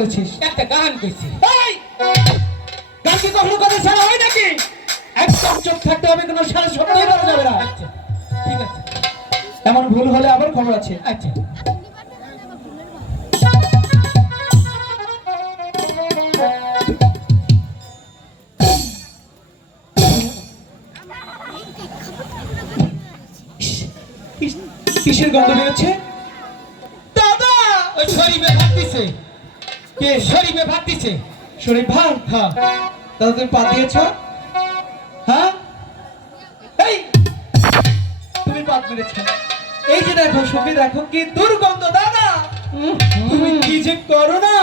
বলেছিস? একটা গান কইছি। এই! গান কি কখনো কথা ছাড়া হয় নাকি? একদম চোখ থাকতে হবে কোনো সারা সময় বলা যাবে না। আচ্ছা ঠিক আছে। এমন ভুল হলে আবার খবর আছে। আচ্ছা। শরীফে ভাত শরীর ভাই হ্যাঁ। দাদা তুমি পা দিয়েছ? হ্যাঁ? এই! তুমি পাত মেরেছ। এই যে দেখো সখী দেখো কি দুর্গন্ধ দাদা! তুমি কি যে করো না?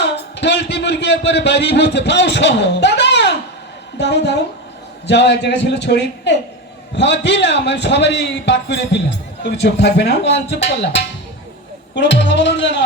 পোল্ট্রি মুরগি করে বাড়ি বসে সহ। দাদা! দাঁড়ো দাঁড়ো যাও এক জায়গায় ছিল ছড়ি। হ্যাঁ দিলাম আমি সবারই বাক করে দিলাম। তুমি চুপ থাকবে না? চুপ করলাম। কোনো কথা বলুন না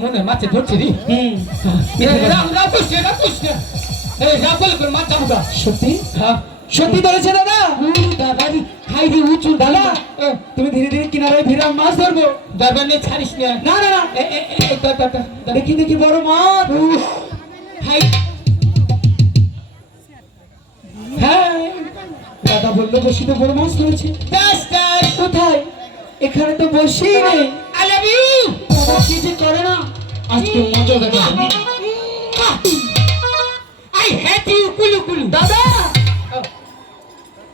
মনে মাছে ধরছে রে হুম রাম রাম কৃষ্ণ রাম কৃষ্ণ এই রাবল করে মাছ চামুকা সত্যি সত্যি ধরেছে দাদা দাদা খাই দি উঁচু দাদা। তুমি ধীরে ধীরে কিনারায় ফিরে আমি মাছ ধরবো। দরবার নেই ছাড়িস না না ধর, ধর, ধর, ধর। দেখি দেখি বড় মাছ। হাই। হ্যাঁ দাদা বলল বসিতে বড় মাছ ধরেছে। কোথায়? এখানে তো বসেই নেই। দাদা কি যে করে না আজকে মজা দেখাবে আই হ্যাট ইউ কুলু কুলু। দাদা!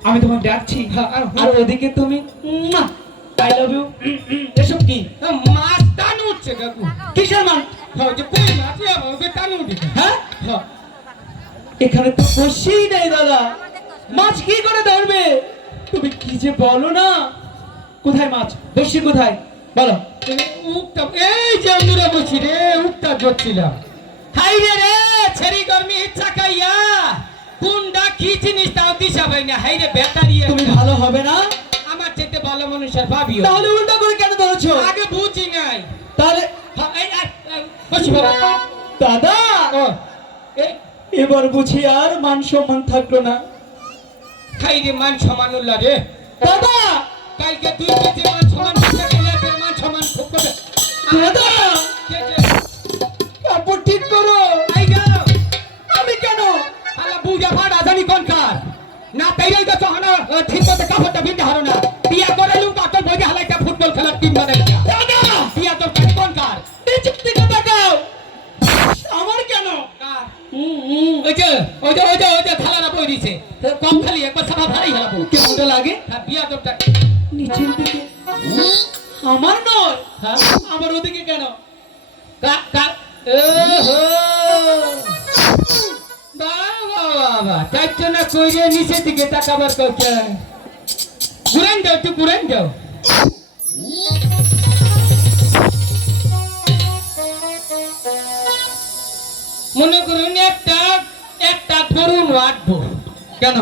আমি তোমাকে ডাকছি। হ্যাঁ, হ্যাঁ, আর ওদিকে তুমি আই লাভ ইউ এসব কি? মাছ টান উঠছে কাকু। কিসের মান হ্যাঁ যে কই মাছ ওকে টান উঠছে হ্যাঁ? হ্যাঁ। এখানে তো বসেই নেই দাদা। মাছ কি করে ধরবে? তুমি কি যে বলো না? কোথায় মাছ? বসি কোথায়? বলো। এই যে বসি রে হাই রে রে ছেড়ি গরমি ইচ্ছা খাইয়া। কোনটা কি জিনিস তাও দিশা পাই না। হাই রে তুমি ভালো হবে না? আমার চেতে ভালো মানুষের ভাবিও। তাহলে উল্টা করে কেন ধরেছো? আগে বুঝি নাই। তাহলে বসি বাবা। দাদা! এবার বুঝি আর মান সম্মান থাকল না। খাই রে মান সমান উল্লা রে। দাদা! কালকে দুই কেজি মান দাদা! কে কে কাপড় ঠিক করো আমি কেন? আলা বুঝা ফাড়া জানি কোন কার না তাইরাই তো চহানা ঠিক মতো কাপড়টা হারো না। বিয়া করে লুক তোর বই হালাইটা ফুটবল খেলার টিম বানাই দাদা! বিয়া তোর কাছে কোন কার নিচের দিকে আমার কেন? কার? হুম, হুম। ওই যে ওই যে ওই যে ওই যে থালারা বই দিছে। কম খালি একবার সাফা ফাড়াই হেলাবো কেমন লাগে? বিয়া তোরটা নিচের দিকে। আমার নয়। হ্যাঁ? আমার ওদিকে কেন? চাইছো না কইরে নিচে দিকে তাকাবার ঘুরেন যাও তুই ঘুরেন যাও। মনে করুন একটা একটা তরুণ আটবো। কেন?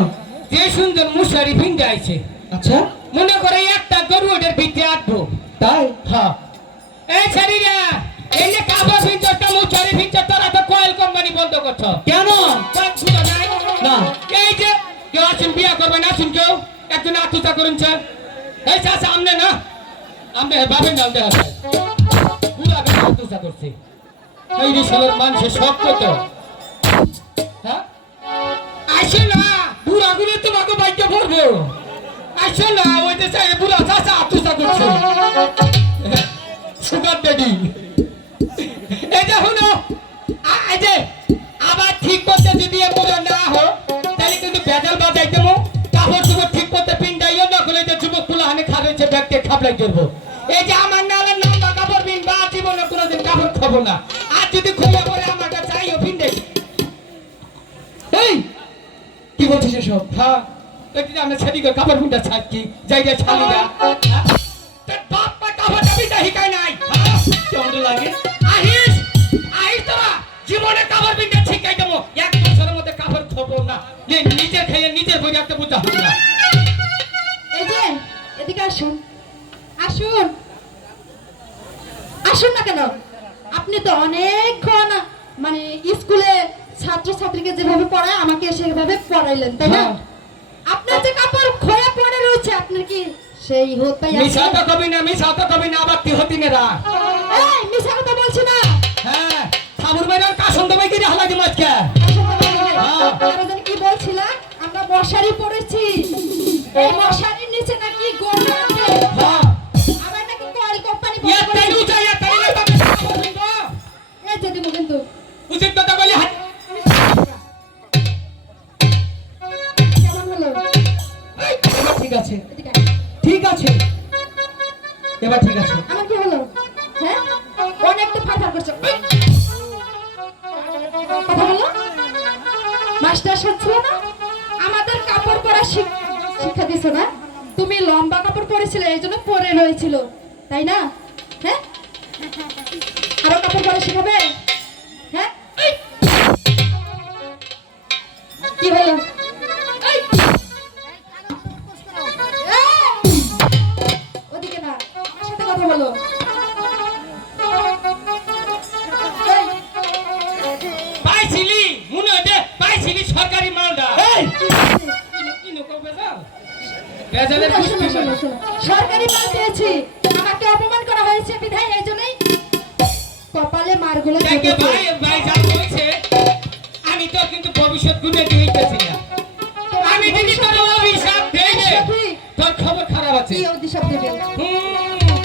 যে সুন্দর মুশারি ভিঙ্গে আইছে আচ্ছা? মনে করে একটা গরু ওটার ভিতরে আটবো। তাই? হ্যাঁ। এই ছেড়িরা এই যে কাপড় ভিতরটা মুশারি ভিতর তোরা তো কয়েল কোম্পানি বন্ধ করছ। কেন? না। এই যে কেউ আছেন বিয়া করবেন আছেন কেউ। একজন আত্মতা করুন স্যার। এই চাষা আমনে না। আমনে ভাবেন না দেখা যায় পুরা বেলা আত্মতা করছে। এই রে সালের মানুষের সব কত হ্যাঁ? আসে না। বুড়া গুলো তোমাকে বাইকে পড়ব আসে না ওই যে বুড়া চাষা আত্মতা করছে। কাপড় না। আর যদি খুলে পরে আমার কাছে চাইও পিন্ডাই এই, কি বলছিস এসব? হ্যাঁ? নিজে বই রাখতে এদিকে আসুন। আসুন। আসুন না কেন? আপনি তো অনেকক্ষণ মানে স্কুলে ছাত্র ছাত্রীকে যেভাবে পড়ায় আমাকে সেভাবে পড়াইলেন তাই না? হ্যাঁ। আপনার যে কাপড় খোয়া পড়ে রয়েছে আপনার কি সেই হোত মিশা তো কবি না মিশা তো কবি না আবার তিহতি নেরা এই মিছা কথা বলছি না। হ্যাঁ ঠাকুর বাইরের কাসন তো বাইকে হালা দি মাছকে হ্যাঁ। আপনারা কি বলছিলাম আমরা মশারি পড়েছি। এই মশারির কিন্তু। উচিত কথা বলি এবার ঠিক আছে। ঠিক আছে। এবার ঠিক আছে। আমার কি হলো? হ্যাঁ? অনেক তো ফাটার করছে কথা বলো। মাস্টার সাহেব ছিল না? আমাদের কাপড় পরা শিক- শিক্ষা দিছো না? তুমি লম্বা কাপড় পরেছিলে এই জন্য পরে রয়েছিল। তাই না? হ্যাঁ? আরও কাপড় পরা শিখাবে? আছে।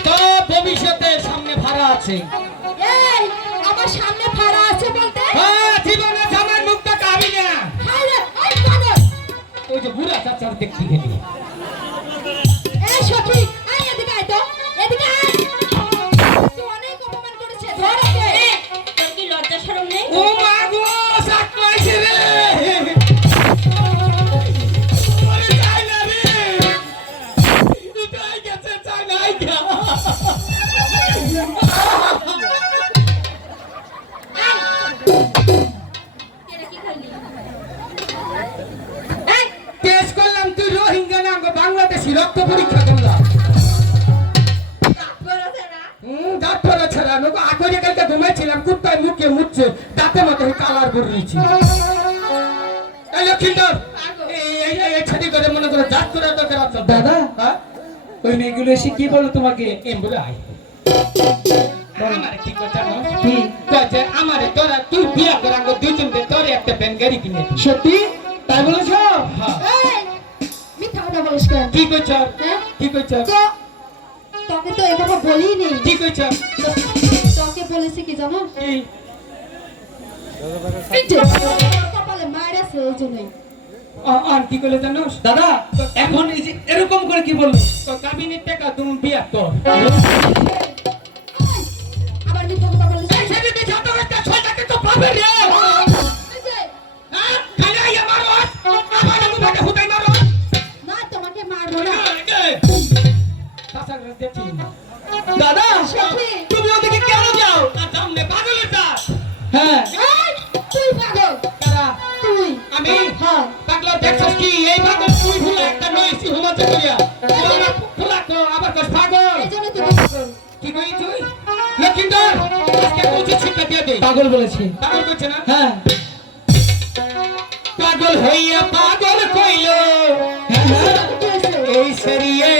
তোর ভবিষ্যতের সামনে ভাড়া আছে। আমার সামনে ভাড়া আছে বলতে? হ্যাঁ জীবনে জামার মুখটা কাবি না। ওই যে বুড়া চাচার দেখতে গেলি ঘুমাইছিলাম কুত্তায় মুখে মুচ্ছে দাঁতে মতো কালার করে নিয়েছি। এই মনে দরকার দাদা হ্যাঁ? ওই মেয়েগুলো এসে কি বলো তোমাকে? এম বলে আয়। আমার কি কথা জানো? কি? কয়েছে আমারে তোরা তুই বিয়া করা গো দুজন দে তোরে একটা ব্যান গাড়ি কিনে সত্যি? তাই বলেছ? হ্যাঁ। মিথ্যা কথা বলিস কেন? কি কইছ? হ্যাঁ? কি কইছ? তোকে তো এ কথা বলিনি। কি কইছ? বলেছি কি জানো কপালে মায়ের আছে এই জন্যই আর কি দাদা এখন এই যে এরকম করে কি বলল তো কাবিনের টাকা তুমি বিয়া কর আবার মিথ্যা কথা বলিস ছেলে দেখে তো একটা ছয়টাকে তো পাবে রে। এই পাগল বলেছে। পাগল করছে না? হ্যাঁ। পাগল হইয়া পাগল কইলো? এই সেরিয়ে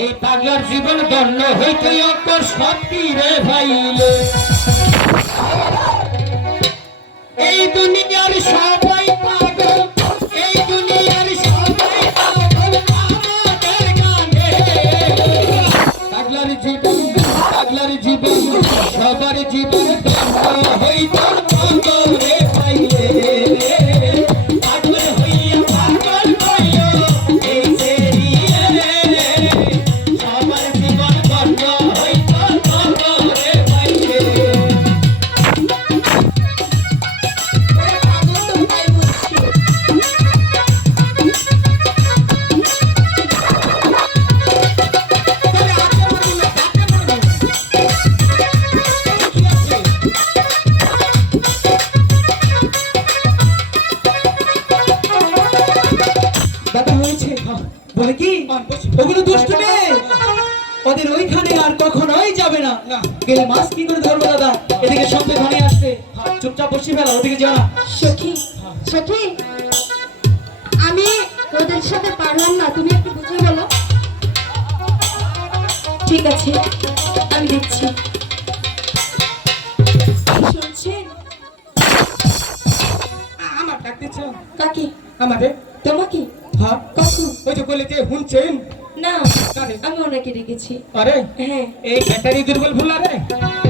এই পাগলার জীবন দণ্ড হইতে অকর সত্যি রে ভাইলে। এই দুনিয়ার সবাই সবার জীবন সখী সখী আমি ওদের সাথে পারলাম না তুমি একটু বুঝে বলো। ঠিক আছে আমি দেখছি। শুনছেন? আমার ডাক দিচ্ছ কাকে? আমাদের? তোমাকে? হ্যাঁ। ওই যে বলে যে শুনছেন না? আমি ওনাকে ডেকেছি। আরে? হ্যাঁ। এই ব্যাটারি দুর্বল ভুল রে কি হয়েছে ইরে রে?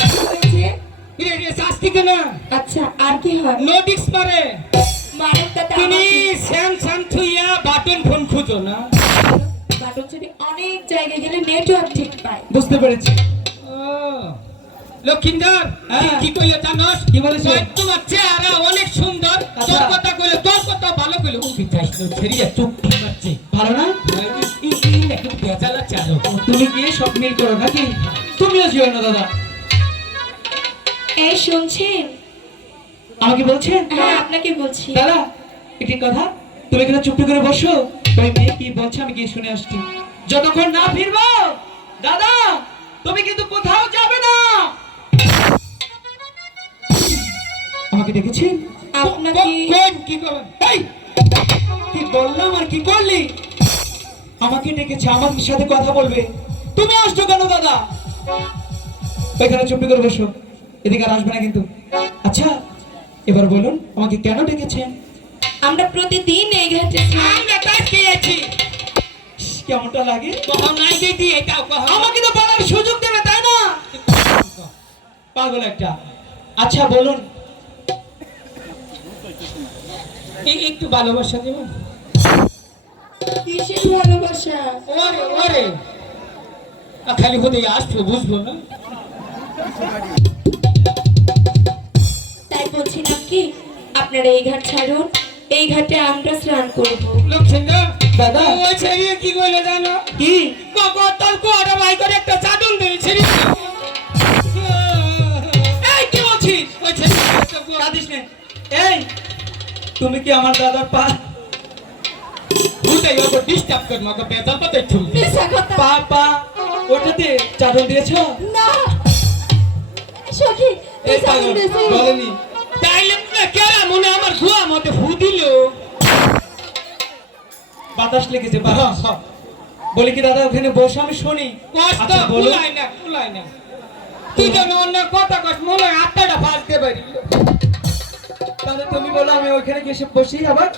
শাস্তি কেন আচ্ছা আর কি হয় নো ডিক্স মারে মারের তুমি স্যাম স্যাম থুইয়া বাটন ফোন খুঁজো না বাটন যদি অনেক জায়গায় গেলে নেটওয়ার্ক ঠিক পায় বুঝতে পেরেছি লক্ষিন্দর হ্যাঁ। কি কইলো জানোস কি বলেছে? তোমার চেহারা অনেক সুন্দর আচ্ছা। তোর কথা কইলো তোর কথা ভালো কইলো উঠি যাইস ছেড়িয়া চুপ মারছে ভালো না তুমি গিয়ে সব মিল করো নাকি তুমিও যেও না দাদা এই শুনছেন। আমাকে বলছেন? হ্যাঁ আপনাকে বলছি। দাদা একটি কথা তুমি এখানে চুপ করে বসো। ওই মেয়ে কি বলছে আমি গিয়ে শুনে আসছি। যতক্ষণ না ফিরবো দাদা তুমি কিন্তু কোথাও যাবে না। আমাকে দেখেছেন? কি কি বললাম আর কি করলি? আমাকে ডেকেছে আমার সাথে কথা বলবে। তুমি আসছো কেন দাদা? এখানে চুপি করে বসো। এদিকে আর আসবে না কিন্তু। আচ্ছা এবার বলুন আমাকে কেন ডেকেছেন? আমরা প্রতিদিন এই ঘাটে স্নান আমরা খেয়েছি। ইস, কেমনটা লাগে? কখন নাই দিদি কখন আমাকে তো বলার সুযোগ দেবে তাই না? পাগল একটা। আচ্ছা বলুন। একটু ভালোবাসা দেবেন? কিসের ভালোবাসা? ওরে ওরে। আ, খালি হতে আসব বুঝব না। বলছিলাম কি? আপনারা এই ঘাট ছাড়ুন এই ঘাটে আমরা স্নান করব। দাদা। ওই ছেড়ে কি বলে জানো? কি? কখন কোয়াটা ভাই করে একটা চাদন দেবে ছেড়ে এই কি বলছিস? ওই ছেড়ে কাঁদিস নে। এই তুমি কি আমার দাদার পা? ভূতে ওকে ডিস্টার্ব কর মকে বেজাল পাতে ছুল পা পা ওটাতে চাদর দিয়েছ না। সখী এই পাগল বলেনি। তাইলে না কেরা মনে আমার গুয়া মতে ফু দিল? বাতাস লেগেছে বাতাস বলি কি দাদা ওখানে বসে আমি শুনি। কষ্ট আচ্ছা, কুলাই না কুলাই না। তুই যেন অন্য কথা কস মনে হয় ফালতে পারি। তাহলে তুমি বলো আমি ওইখানে গিয়ে বসি আবার?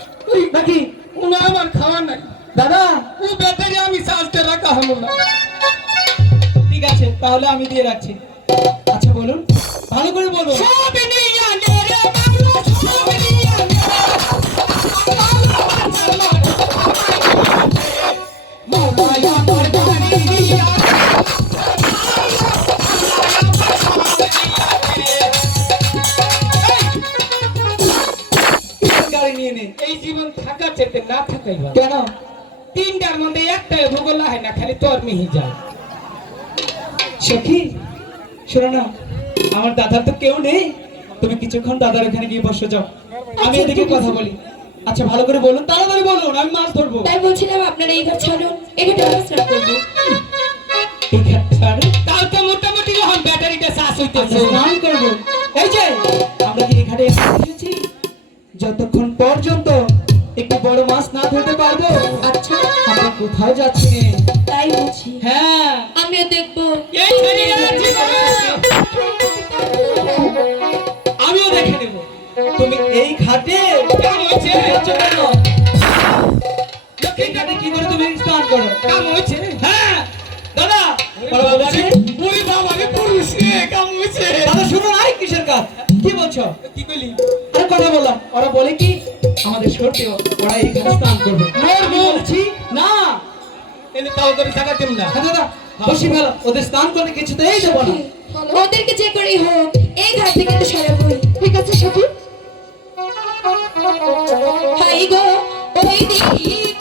নাকি উনি আমার খাওয়া নাই? দাদা। ও ব্যাটারি আমি চালতে রাখা হলো না। ঠিক আছে তাহলে আমি দিয়ে রাখছি। আচ্ছা বলুন। ভালো করে বলুন। সব নিয়ে এই জীবন থাকা চেতে না থাকাই কেন? তিনটার মধ্যে একটাই ভূগোল হয় না খালি তোর মিহি যায়। সখী শোনো না আমার দাদার তো কেউ নেই। তুমি কিছুক্ষণ দাদার ওখানে গিয়ে বসে যাও। আমি এদিকে কথা বলি। আচ্ছা ভালো করে বলুন তাড়াতাড়ি বলুন আমি মাছ ধরবো। তাই বলছিলাম আপনারা এই ঘাট ছাড়ুন এই ঘাটে আমরা স্নান করব এই ঘাট ছাড়ো। তাও তো মোটামুটি যখন ব্যাটারিটা চাষ আচ্ছা, হইতেছে স্নান করব। এই যে আমরা কি এখানে এসে বসেছি যতক্ষণ পর্যন্ত একটু বড় মাছ না ধরতে পারব আচ্ছা। আমরা কোথাও যাচ্ছি তাই বুঝি হ্যাঁ। আমিও দেখব। এই শরীরে তুমি এই ঘাটে? এই কি করে তুমি স্নান করো? কাম হয়েছে। হ্যাঁ। দাদা ওরে বাবা রে পুরুষ রে কাম হয়েছে। দাদা শুনো নাই কিসের কাজ? কি বলছো? কি কইলি? আরে কথা বললাম ওরা বলে কি আমাদের সত্যি ওরা এইখানে স্নান করবে। বলছি না। এনে তাও করে টাকা দেব না। হ্যাঁ দাদা বসি ভালো ওদের স্নান করতে কিছুতেই দেবো না। ওদেরকে যে করেই হোক এই ঘাট থেকে তো সরাবই ঠিক আছে সখী? হাই গো ওই দিক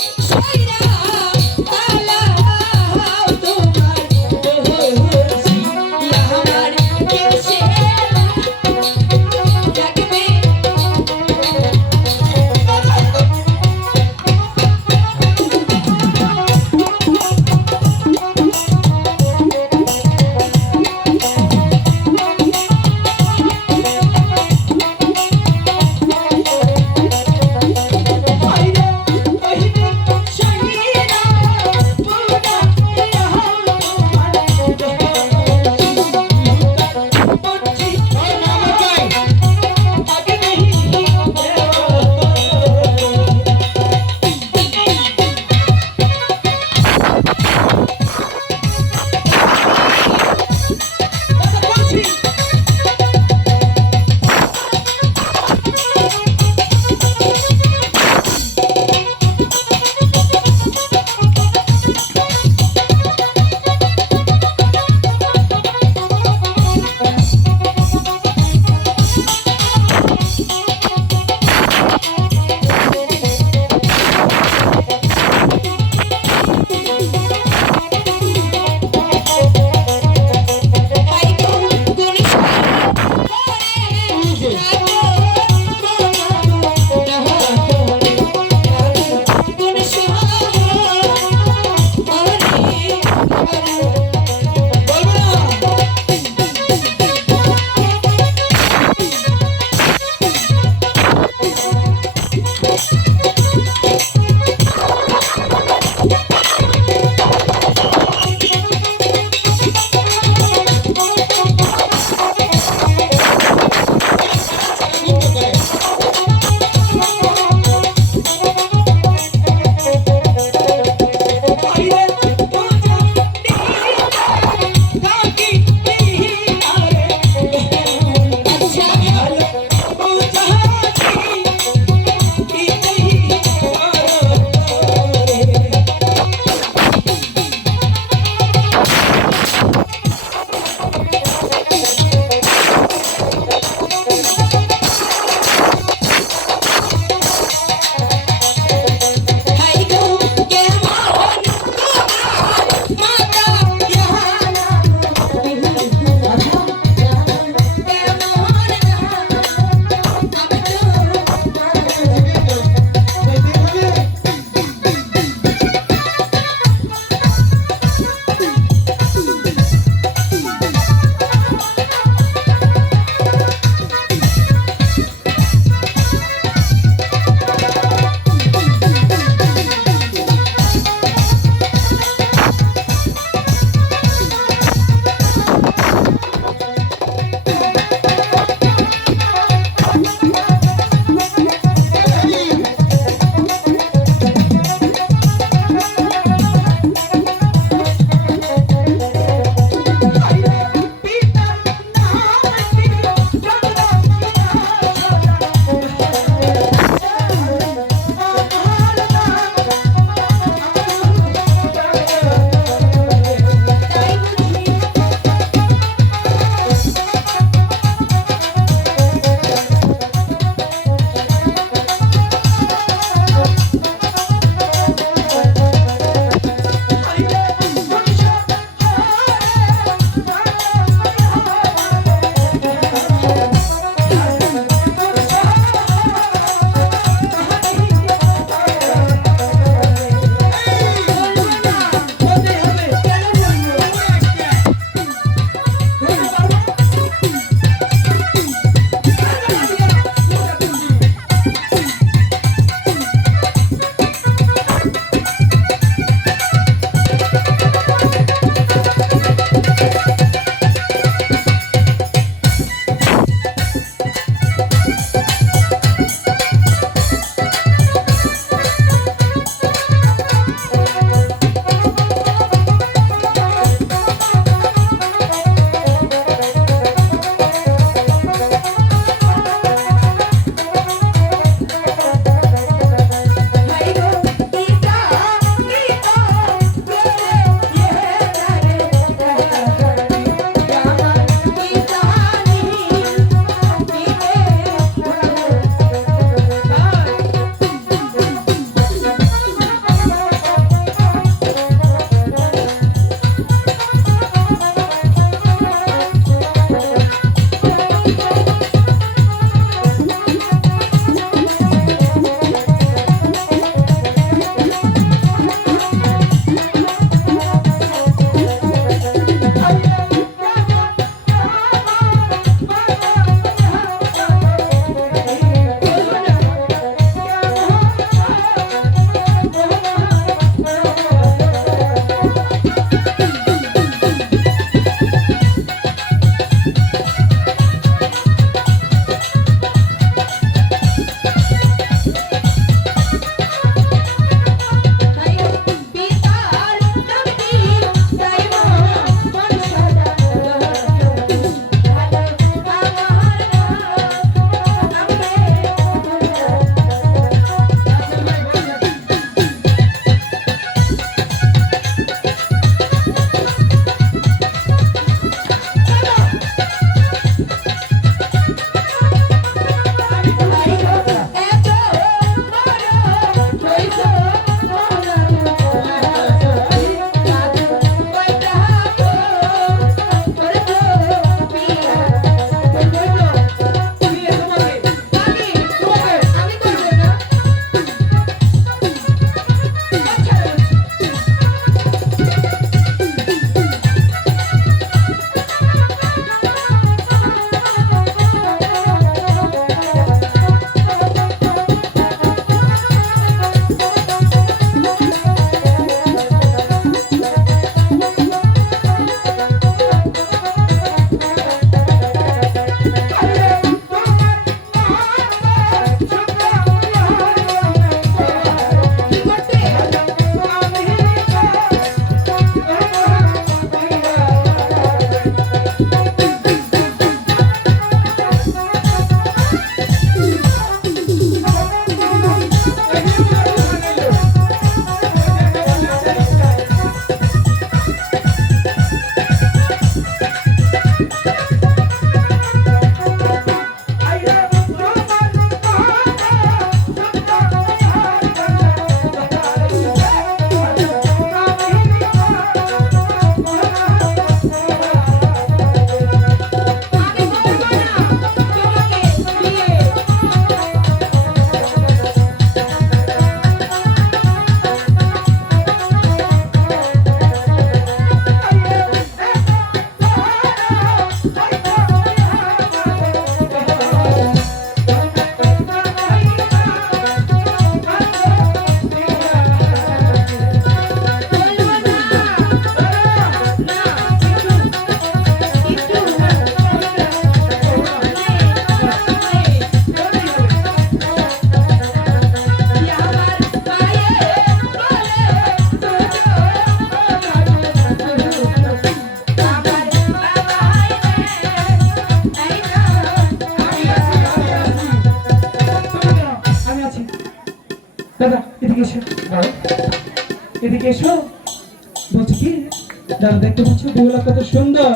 দেখতে পাচ্ছ? বেহুলা কত সুন্দর।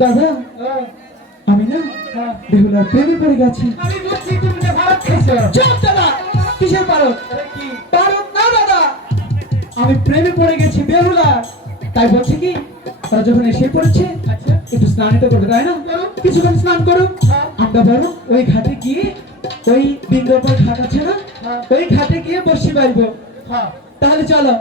দাদা আমি না বেহুলার প্রেমে পড়ে গেছি। আমি বুঝছি তুমি যে ভারত খাইছো চুপ দাদা! কিসের পারত পারত না দাদা! আমি প্রেমে পড়ে গেছি বেহুলা তাই বলছি কি তারা যখন এসে পড়েছে আচ্ছা। একটু স্নানটা করবে তাই না? কিছুক্ষণ স্নান করো আমরা বলো ওই ঘাটে গিয়ে ওই বিন্দুপুর ঘাট আছে না? ওই ঘাটে গিয়ে বসি পারব হ্যাঁ। তাহলে চলো।